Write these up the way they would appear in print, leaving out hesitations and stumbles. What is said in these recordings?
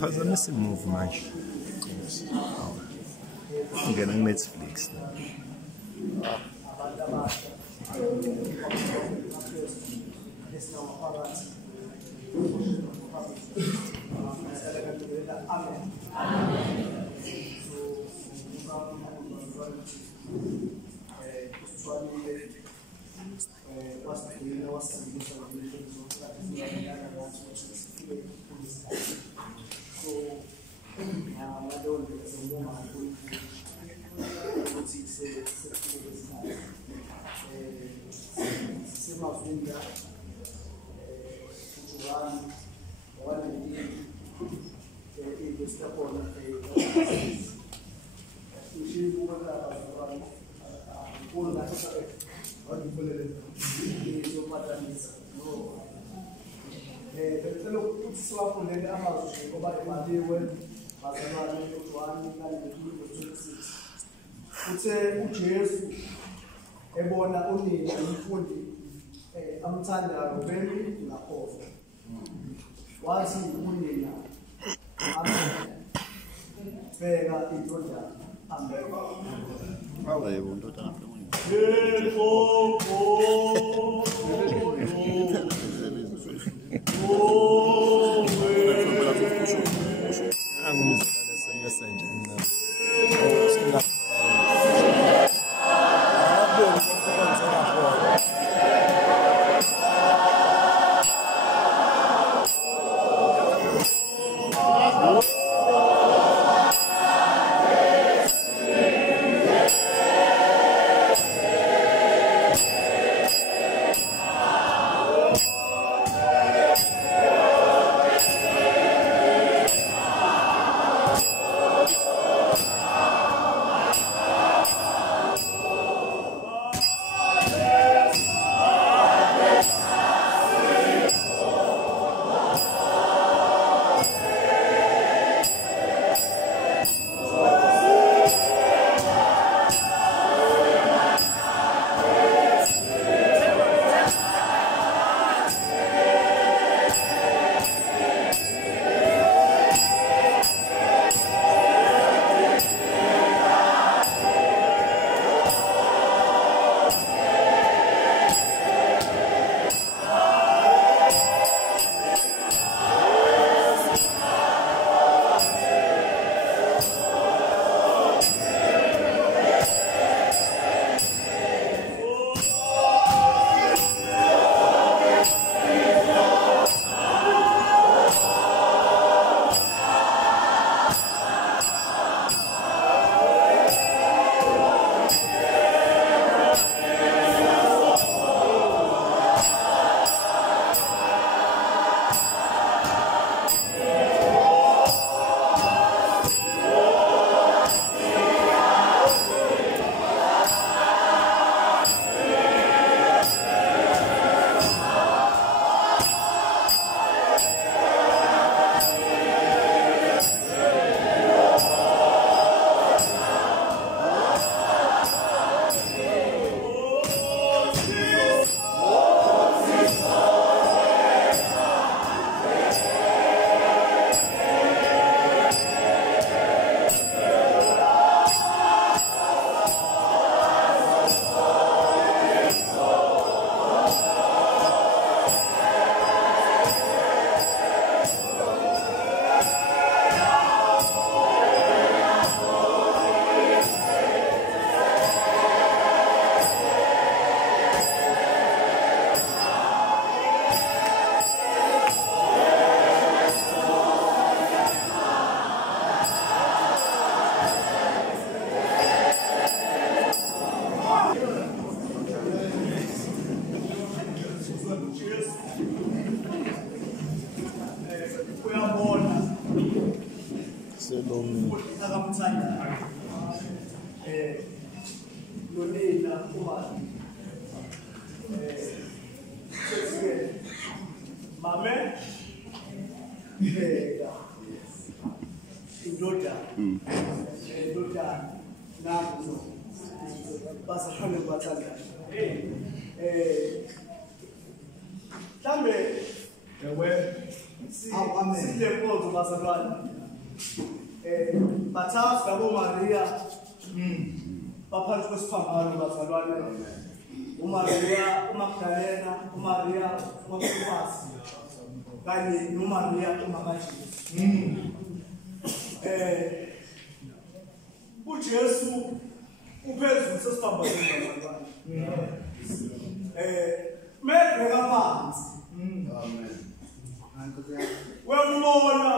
Phazamisa move manje. Ngena Netflix. uJesu ebona unina umfundi amthandayo bemi ngakhofa wathi unina bheka indodana ambeka Awayebo ndodana Silempozo bazalwane. Bathathu labo Maria. Baphansi kwesiphambano bazalwane. uMaria uMagdalena, uMaria uMakhosikazi. Kanye noMaria uMakaJesu. uJesu uphezulu sesiphambanweni bazalwane. Mebheka phansi. Amen. Wembona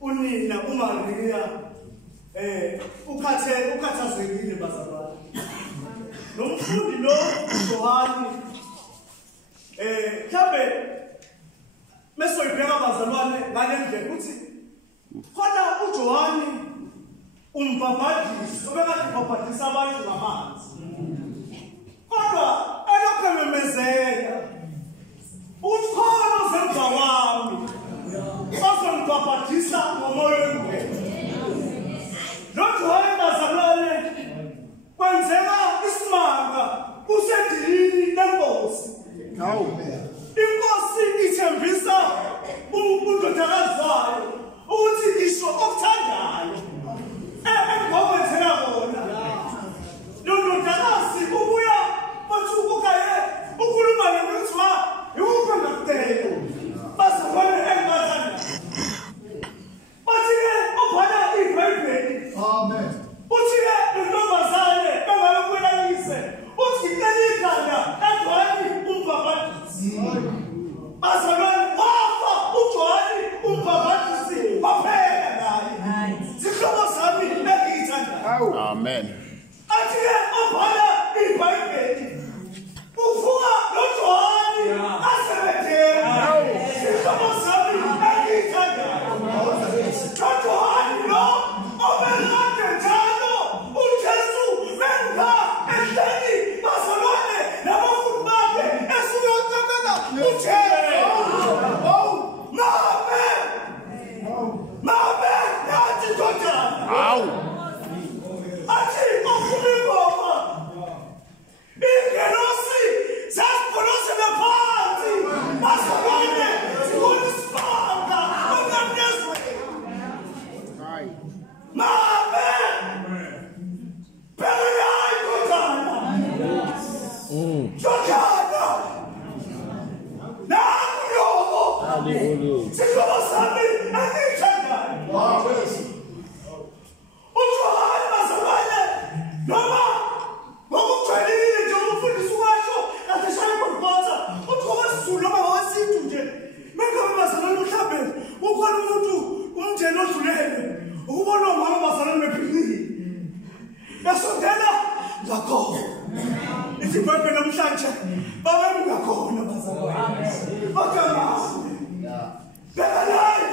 unina uMaria ukhathazekile bazalwane. Nomfundi lo Johani mhlambe mesoyibheka bazalwane ngale ndlela ukuthi khona uJohani umbhabhadisi obekade ubhabhadisa abantu ngamanzi. Kodwa elokhu ememezela ukhona zenza wami bazongibhabhadisa ngomoya wengcwele. LoJohani bazalwane kwenzeka isimanga kusedilini lenkosi. Inkosi ithembisa undodakazi wayo ukuthi isho okuthandayo ngokwenzeka kona. Londodakazi ubuya bathi ukukaye ukhuluma nokuthi ma yikuphi ngakudela bazalwane engathanda. Bathi-ke ubhala iBhayibheli. Amen. Uthi-ke intombazane engayokwelakise uthi elikhanda eJohani umbhabhadisi. Bazalwane wafa uJohani umbhabhadisi waphela naye. Zihlobo zami engiyithandayo. Amen. Athi-ke ubhala iBhayibheli uvuka noJohani asebedela. Zihlobo zami engiyithandayo. noJohani lo obekade njalo uJesu benga endlini bazalwane nabafundi bakhe esuyocabela uJesu. Mabe nathi ndodana. Athi ufuna ingoma. Ingelosi zasipholosele phansi. Bazalwane sibona isibanga onamnezweni. Mabe phela ndodana. Ndodana. Nakuyobo. Sikuba sami angithandayo. uJohani bazalwane noma ngokujwayelekile nje umfundisi washo kade shaya kodwa uthi ngokwesiZulu noma ngokwesintu nje mengabe bazalwane mhlambe ukhona umuntu umndeni odlulele ukubona umama bazalwane bephilile yasondela ngakhona izimbabwe namhlanje babe ngakhona bazalwane bakamazi bekayi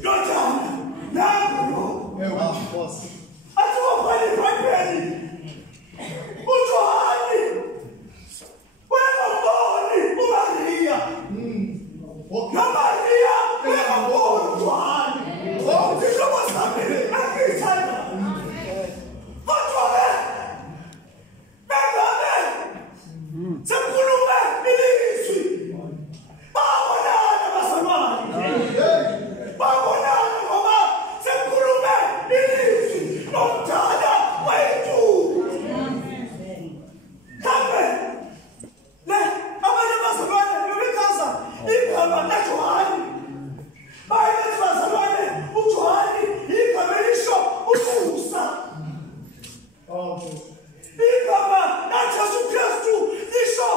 ndodana nangu athi wabhala iBhayibheli uJohani wengamboni uMaria noMaria wengamboni uJohani zihlobo zami angiyithanda kodwa-ke bengabe sekhulume ilizwi babonana bazalwane babonana ngoba sekhulume ilizwi nomdala wethu. Kambe abanye bazalwane bebechaza igama leJohani. Bayethi bazalwane uJohani igama elisho ukusa. Igama laJesu Kristu lisho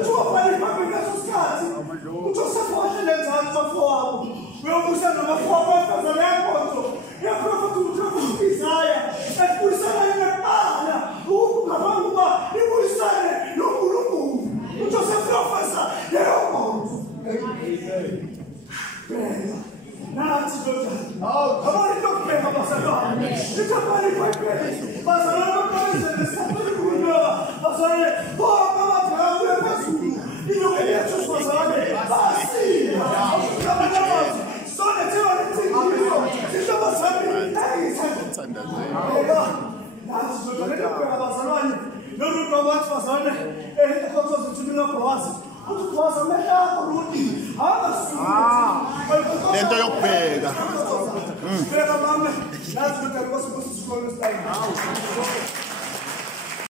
Kuthiwa phela iphambi leso sikhathi. UJoseph wahlala enzansi bafowabo. Uyobusa nabafowabo abafana yakho. Yaprofita Isaiah. Esibuyisana ngeqala. Ukungabanga uba ibuyisane noNkulunkulu. UJoseph professor leyo muntu. Nathi njalo. Abanye lokubheka abazalwane. Ithapani iBhayibheli. Bazalwane baqalise lesiphatho kunoba. Bazalwane bonke ababheka phezulu. Ilokhu yethu bazalwane basina. Kabanyabazi. Sona thiwa lethingilo. Sisabazali. Uthanda nje. Nathi njalo lokubheka abazalwane. Noluntu abathi bazalwane. Ekhozoza uthumela kwazi. Uthi mehla Ruti. Lento yokubheka. Bheka mama. Nathi kodwa kwasipho sisikole style.